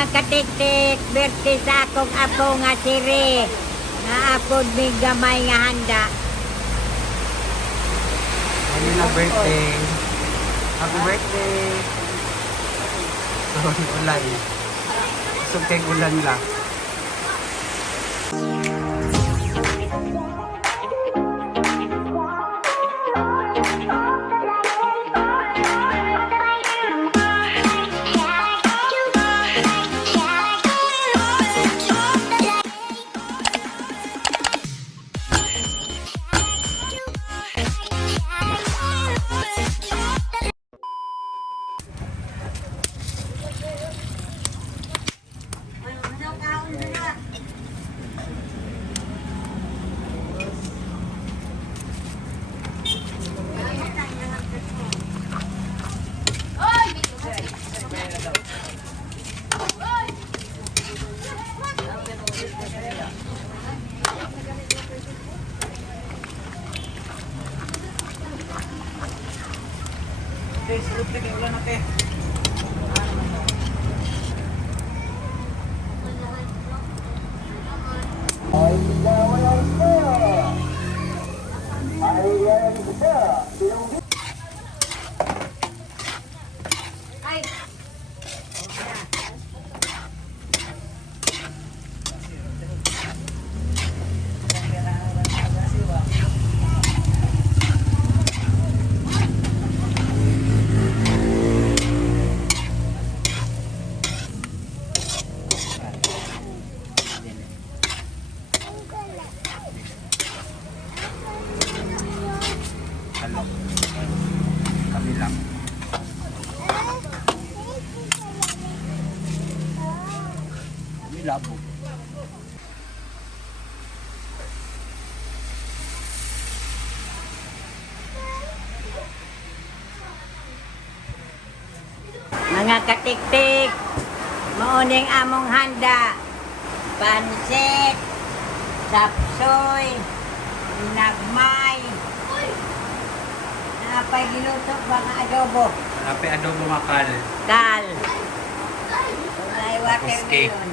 Mga katik-tik, birthday sa akong apo nga siri. Nga apod may gamay nga handa. Ano na birthday? Happy birthday! Sorry, ulan. So, kay ulan lang. Kami lang. Kami labo. Mga katik-tik, mauning among handa. Pansit, sapsoy, nagmay. Napay giluto mga adobo. Happy adobo makal. Dal. Ulay Tapos cake. watermelon.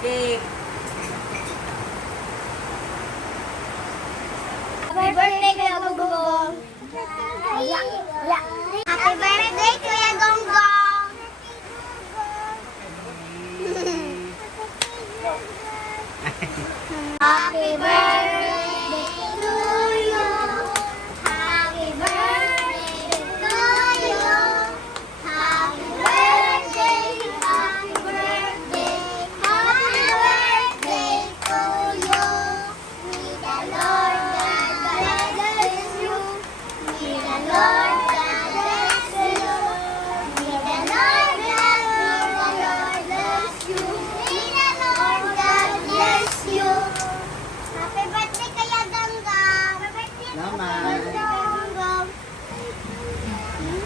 Cake. Happy birthday, Kuya Gonggong! Happy birthday, Kuya Gonggong! Happy birthday to you! Happy birthday to you! Happy birthday, happy birthday, happy birthday to you! May the Lord God bless you! May the Lord God bless you! May the Lord God bless you! May the Lord God bless you! Happy birthday kaya Ganggang! Happy birthday Ganggang!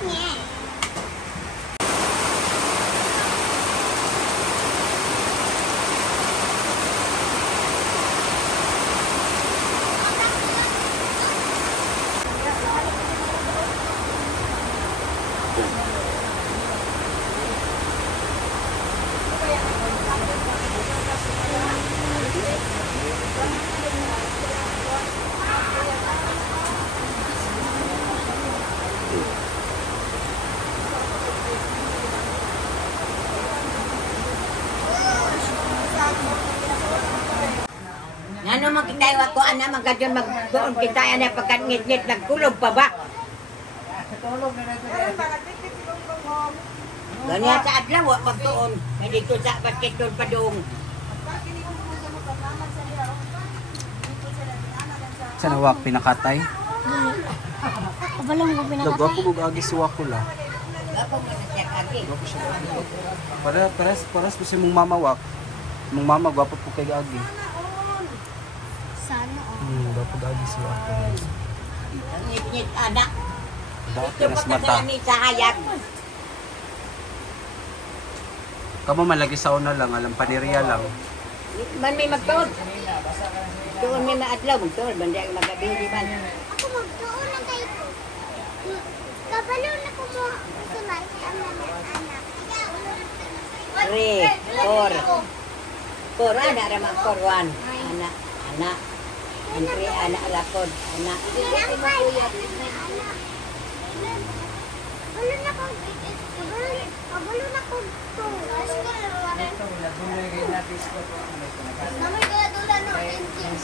Yeah. Ano man kita ko ana magkadyon magdoon kita ana pagkangit-ngit nagkulog pa ba? Ganyan sa adlaw wa magtuon. May dito sa basketball padung. Sa nawak pinakatay. Kabalang mo Lagwa ko gugagi suwa ko la. Gapo man siya kagi. Gwapo siya. Paras po si mong mamawak. Mong mama gwapo po kay agi. Sana Gwapo gagi suwa ko. Ang ngit-ngit anak. Dati Ito nas mata. pagkadami sa hayag. Kamo malagi sa una lang, alam paniriya lang. Man may magtuon. Tuon may maadlaw magtuon banda ang magabili man. ako magtuon na kayo. Kabalo na ko mo sa anak. 3, 4. 4, anak ramah 4, 1. Anak, anak. Antri anak lakod, anak. Kabalo na ko. Kabalo na ko. Namay kaya doon no engine.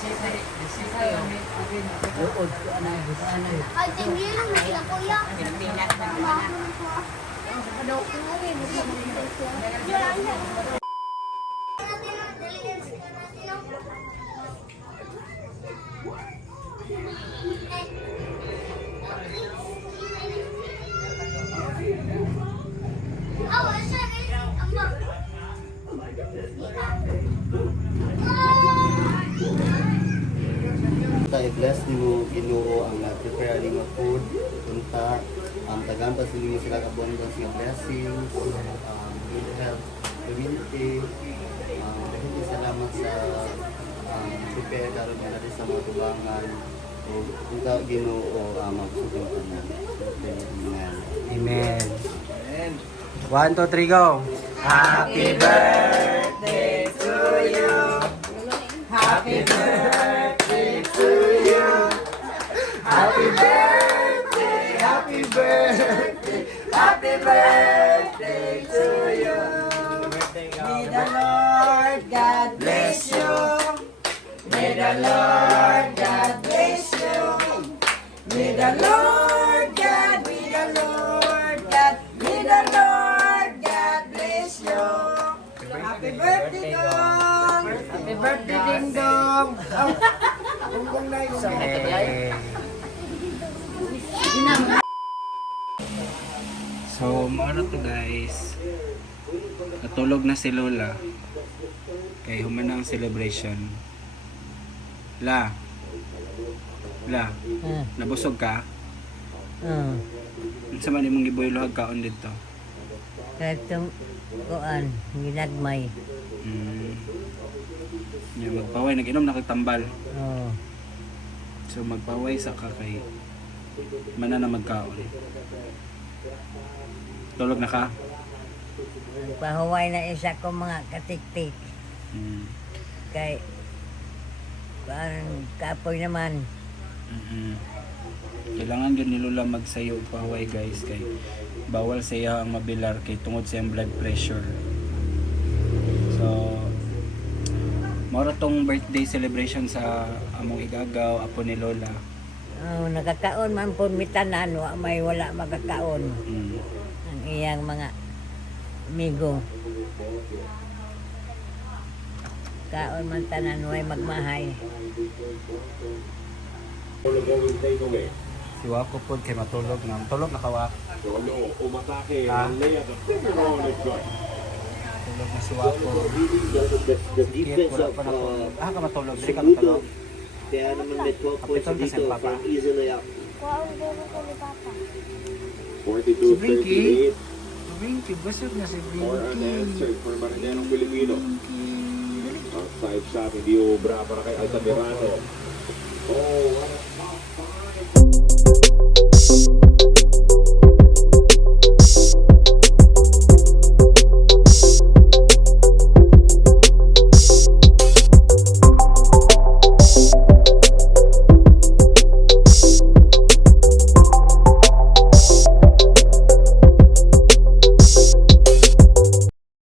Buod ko anak, anak. Ay, tingin lang nila kuya. Pinapinak na anak. I-bless nimo Ginoo ang prepare nimo food unta tagampas nimo sila ka abundance nga blessings, good health, community. Daghang salamat sa prepare karon nga natin sa mga tubangan o unta Ginoo magsugod tanan. Amen. Amen. Amen. 1, 2, 3, go. Happy birthday to you. Happy birthday to you. Happy birthday, happy birthday, happy birthday to you. May the Lord God bless you. May the Lord God bless you. May the Lord God, may the Lord God, may the Lord God bless you. Happy birthday, Dong! Happy birthday, Ding Dong! So, maano to guys. Natulog na si Lola. Kaya humana ang celebration. La. Nabusog ka? Sa man imong giboylohag kaon dito. Katong kuan, ginagmay. Magpaway, nag-inom na kagtambal. Oh. So magpaway sa kakay. Mana na magkaon. Tulog na ka? Pahuway na isa ko mga katiktik. Kay parang kapoy naman. Kailangan yun ni Lola magsayo pahuway guys. Kay bawal sa iya ang mabilar kay tungod sa iyang blood pressure. So mora tong birthday celebration sa among igagaw apo ni Lola. Oh, nakakaon man po mitanan, may wala magkakaon. Ang iyang mga amigo. Kaon man tanan, way magmahay. Si Wako po kay matulog na. Tulog na kawak. Tulog na si Wako. Sikit, wala pa na po. Ka matulog. Dili ka matulog. Kaya naman may 12 points Kapitan kasi dito Papa. from easily up. Kuha ang dero ko ni Papa. 42-38 Brinky, busog na si for an answer for Marinero Pilipino. Ang side shot, hindi ubra para kay Altamirano. Oh, what a